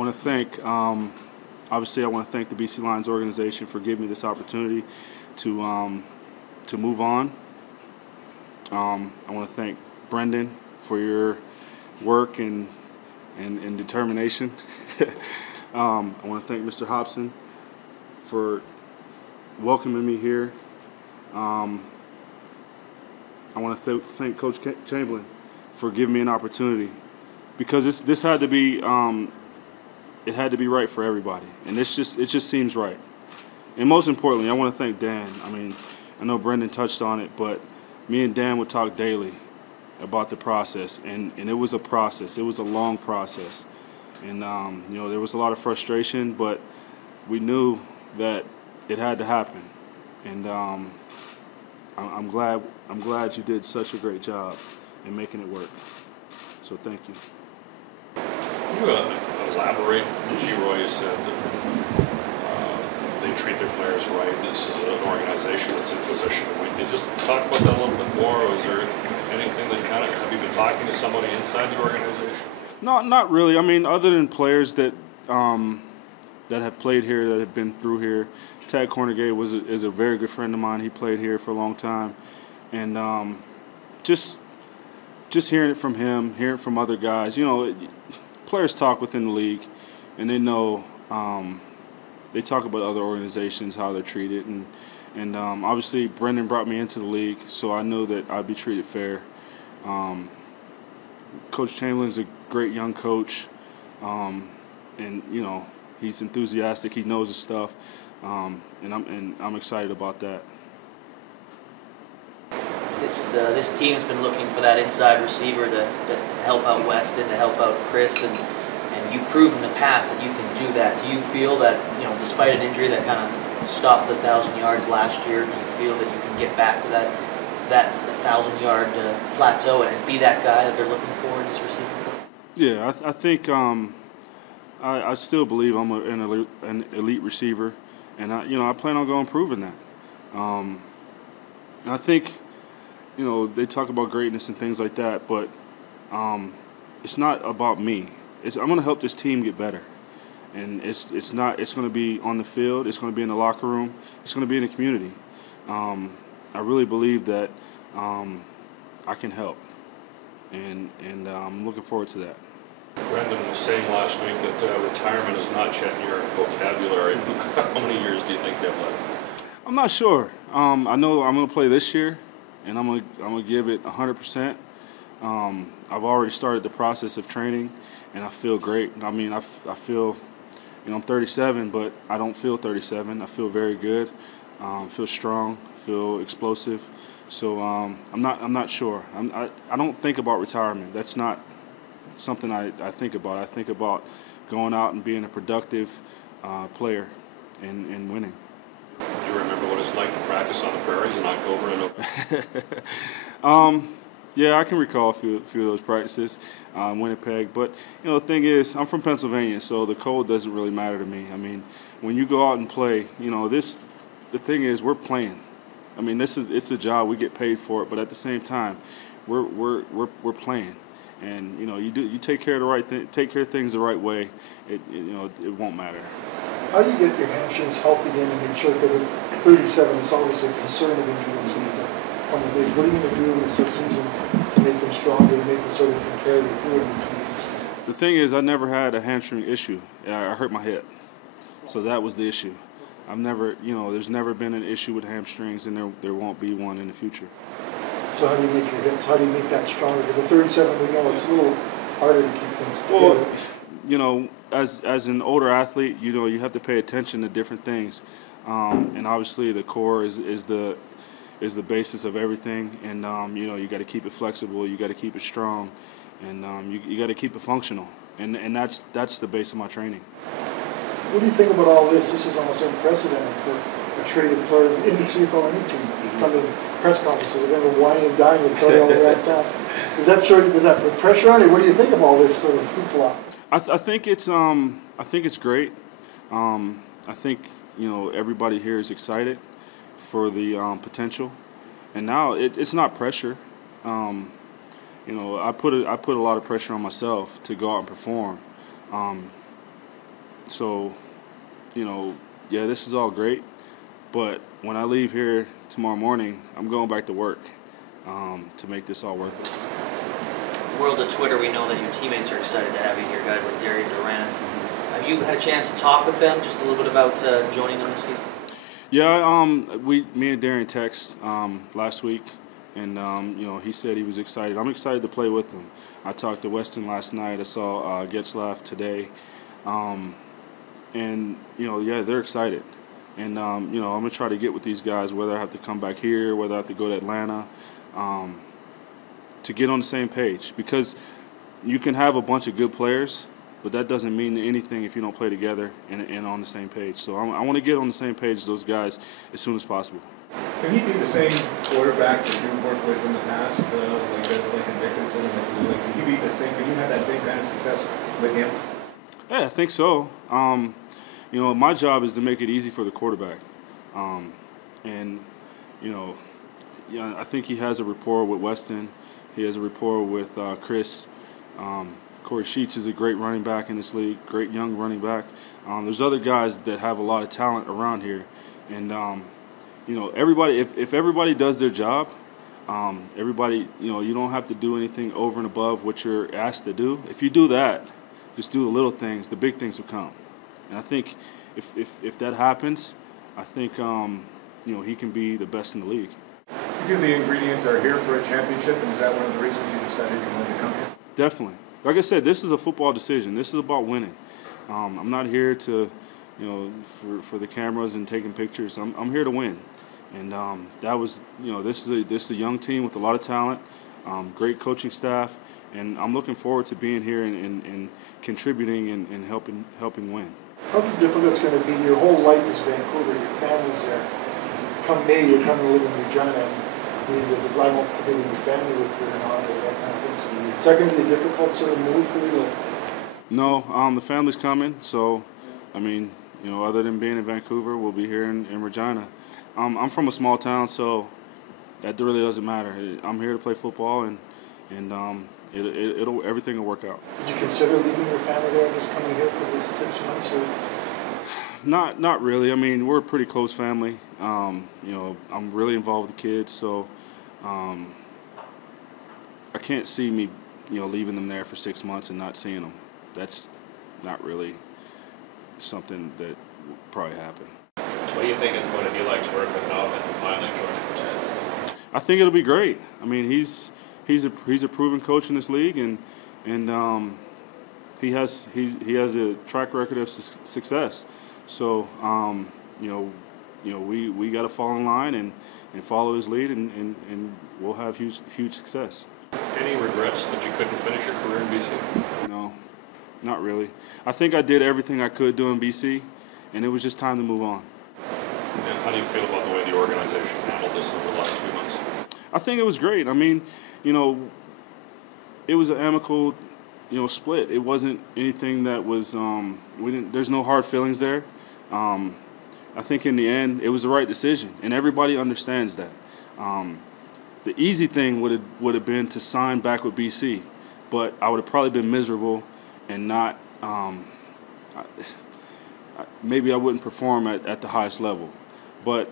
want to thank, obviously, I want to thank the BC Lions organization for giving me this opportunity to move on. I want to thank Brendan for your work and determination. I want to thank Mr. Hobson for welcoming me here. I want to thank Coach Chamberlain for giving me an opportunity, because this had to be it had to be right for everybody, and it just seems right. And most importantly, I want to thank Dan. I mean, I know Brendan touched on it, but me and Dan would talk daily about the process, and it was a process. It was a long process, and there was a lot of frustration, but we knew that it had to happen, and I'm glad you did such a great job in making it work. So thank you. Can you elaborate? Geroy said that they treat their players right. This is an organization that's in position to win. Can you just talk about that a little bit more, or is there anything that have you been talking to somebody inside the organization? Not really. I mean, other than players that have played here, that have been through here. Tad Cornegay is a very good friend of mine. He played here for a long time, and just hearing it from him, hearing it from other guys. Players talk within the league, and they know. They talk about other organizations, how they're treated, and obviously Brendan brought me into the league, so I knew that I'd be treated fair. Coach Chamberlain's a great young coach, and he's enthusiastic. He knows his stuff, and I'm excited about that. This team's been looking for that inside receiver to help out Weston, to help out Chris, and you've proven in the past that you can do that. Do you feel that, despite an injury that kind of stopped the 1,000 yards last year, do you feel that you can get back to that 1,000-yard plateau and be that guy that they're looking for in this receiver? Yeah, I think I still believe I'm an elite receiver, and I plan on going proving that. And I think they talk about greatness and things like that, but it's not about me. I'm going to help this team get better, and it's going to be on the field. It's going to be in the locker room. It's going to be in the community. I really believe that I can help, and I'm looking forward to that. Brendan was saying last week that retirement is not yet in your vocabulary. How many years do you think you have left? I'm not sure. I know I'm going to play this year, and I'm going to give it 100%. I've already started the process of training, and I feel great. I mean, I feel, I'm 37, but I don't feel 37. I feel very good. Feel strong. Feel explosive. So I'm not sure. I don't think about retirement. That's not something I think about. I think about going out and being a productive player and winning. Do you remember what it's like to practice on the prairies in October and November? Yeah, I can recall a few of those practices in Winnipeg. But, the thing is, I'm from Pennsylvania, so the cold doesn't really matter to me. I mean, when you go out and play, the thing is, we're playing. I mean, it's a job. We get paid for it, but at the same time, we're playing. And, you take care of take care of things the right way, it won't matter. How do you get your hamstrings healthy again and make sure, because at 37, it's always a concern of injury when seems to come of age. What are you going to do in the season to make them stronger and make them so they can carry you through in the season? The thing is, I never had a hamstring issue. I hurt my hip, so that was the issue. I've never, there's never been an issue with hamstrings, and there won't be one in the future. So how do you make your hips? How do you make that stronger? Because at 37, we know it's a little harder to keep things together. Well, as an older athlete, you have to pay attention to different things, and obviously the core is the basis of everything, and you got to keep it flexible, you got to keep it strong, and you got to keep it functional, and that's the base of my training. What do you think about all this? This is almost unprecedented for a traded player in the CFL or any team. Come to press conferences, they're going to wine and dine with Cody all around town. Does that put pressure on you? What do you think of all this sort of hoopla? I think it's great. I think everybody here is excited for the potential, and now it's not pressure. I put a lot of pressure on myself to go out and perform. So, you know, yeah, this is all great, but when I leave here tomorrow morning, I'm going back to work to make this all worth it. World of Twitter, we know that your teammates are excited to have you here, guys like Derry Durant. Have you had a chance to talk with them just a little bit about joining them this season? Yeah, me and Darren text last week, and you know, he said he was excited. I'm excited to play with him. I talked to Weston last night. I saw Getzlaff today, and you know, yeah, they're excited. And you know, I'm gonna try to get with these guys, whether I have to come back here, whether I have to go to Atlanta, to get on the same page. Because you can have a bunch of good players, but that doesn't mean anything if you don't play together and on the same page. So I want to get on the same page as those guys as soon as possible. Can he be the same quarterback that you worked with in the past, like in Dickinson? Like, can he be the same? Can you have that same kind of success with him? Yeah, I think so. You know, my job is to make it easy for the quarterback, and you know, yeah, I think he has a rapport with Weston. He has a rapport with Chris. Corey Sheets is a great running back in this league, great young running back. There's other guys that have a lot of talent around here, and you know, everybody. If everybody does their job, everybody, you know, you don't have to do anything over and above what you're asked to do. If you do that, just do the little things, the big things will come. And I think if that happens, I think you know, he can be the best in the league. You feel the ingredients are here for a championship, and is that one of the reasons you decided you wanted to come here? Definitely. Like I said, this is a football decision. This is about winning. I'm not here to, you know, for the cameras and taking pictures. I'm here to win. And that was, you know, this is a young team with a lot of talent, great coaching staff, and I'm looking forward to being here and contributing and helping win. How's it difficult it's going to be? Your whole life is Vancouver, your family's there. Come May, you're coming to live in Regina, and the fly won't forbid your family with you and all that kind of thing. So is that going to be a difficult sort of move for you? No, the family's coming, so, I mean, you know, other than being in Vancouver, we'll be here in Regina. I'm from a small town, so that really doesn't matter. I'm here to play football, and everything will work out. Did you consider leaving your family there, just coming here for this 6 months? Or? Not really. I mean, we're a pretty close family. You know, I'm really involved with the kids, so I can't see me, you know, leaving them there for 6 months and not seeing them. That's not really something that would probably happen. What do you think it's going to be like to work with an offensive mind like George Cortez? I think it'll be great. I mean, he's a proven coach in this league, and he has a track record of success. So you know, we got to fall in line and follow his lead, and we'll have huge success. Any regrets that you couldn't finish your career in BC? No, not really. I think I did everything I could do in BC, and it was just time to move on. And how do you feel about the way the organization handled this over the last few months? I think it was great. I mean, you know, it was an amicable, you know, split. It wasn't anything that was there's no hard feelings there. I think in the end it was the right decision, and everybody understands that. The easy thing would have been to sign back with BC, but I would have probably been miserable and not maybe I wouldn't perform at the highest level. But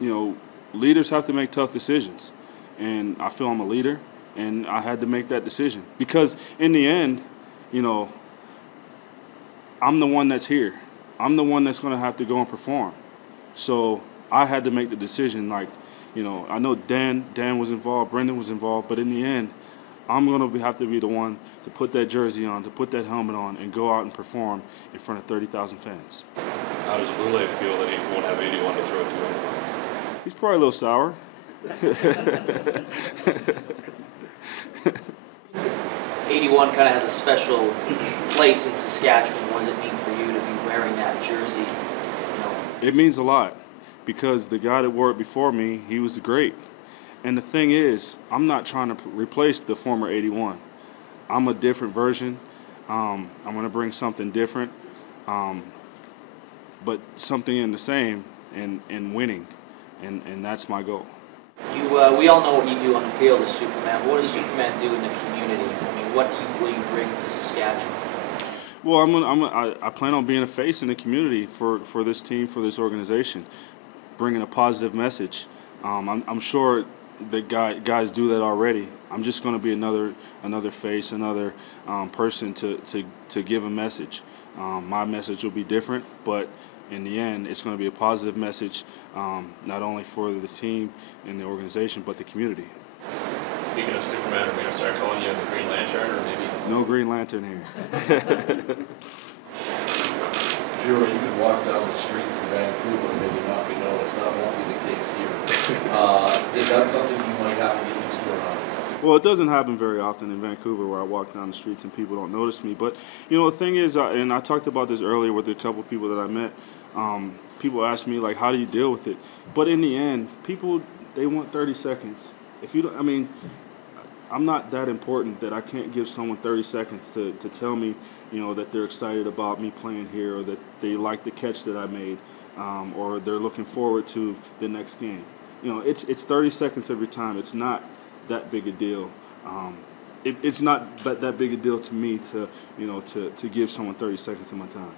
you know, leaders have to make tough decisions, and I feel I'm a leader, and I had to make that decision because in the end, you know, I'm the one that's here. I'm the one that's going to have to go and perform. So I had to make the decision. Like, you know, I know Dan was involved, Brendan was involved, but in the end, I'm going to have to be the one to put that jersey on, to put that helmet on, and go out and perform in front of 30,000 fans. How does Lule feel that he won't have 81 to throw to anymore? He's probably a little sour. 81 kind of has a special place in Saskatchewan. What does it mean for you to be wearing that jersey? You know? It means a lot because the guy that wore it before me, he was great. And the thing is, I'm not trying to replace the former 81. I'm a different version. I'm going to bring something different, but something in the same and winning, and that's my goal. We all know what you do on the field as Superman. What does Superman do in the community? I mean, what will you bring to Saskatchewan? Well, I plan on being a face in the community for this team, for this organization, bringing a positive message. I'm sure that guys do that already. I'm just going to be another face, another person to give a message. My message will be different, but in the end, it's going to be a positive message, not only for the team and the organization, but the community. Speaking of Superman, are we going to start calling you the Green Lantern, or maybe? No Green Lantern here. Geroy, you could walk down the streets in Vancouver and maybe not be noticed. That won't be the case here. Is that something you might have to get used to or not? Well, it doesn't happen very often in Vancouver where I walk down the streets and people don't notice me. But, you know, the thing is, and I talked about this earlier with a couple of people that I met, people ask me, like, how do you deal with it? But in the end, people, they want 30 seconds. If you don't, I mean, I'm not that important that I can't give someone 30 seconds to tell me, you know, that they're excited about me playing here, or that they like the catch that I made, or they're looking forward to the next game. You know, it's 30 seconds every time. It's not that big a deal. It's not that big a deal to me to, you know, to give someone 30 seconds of my time.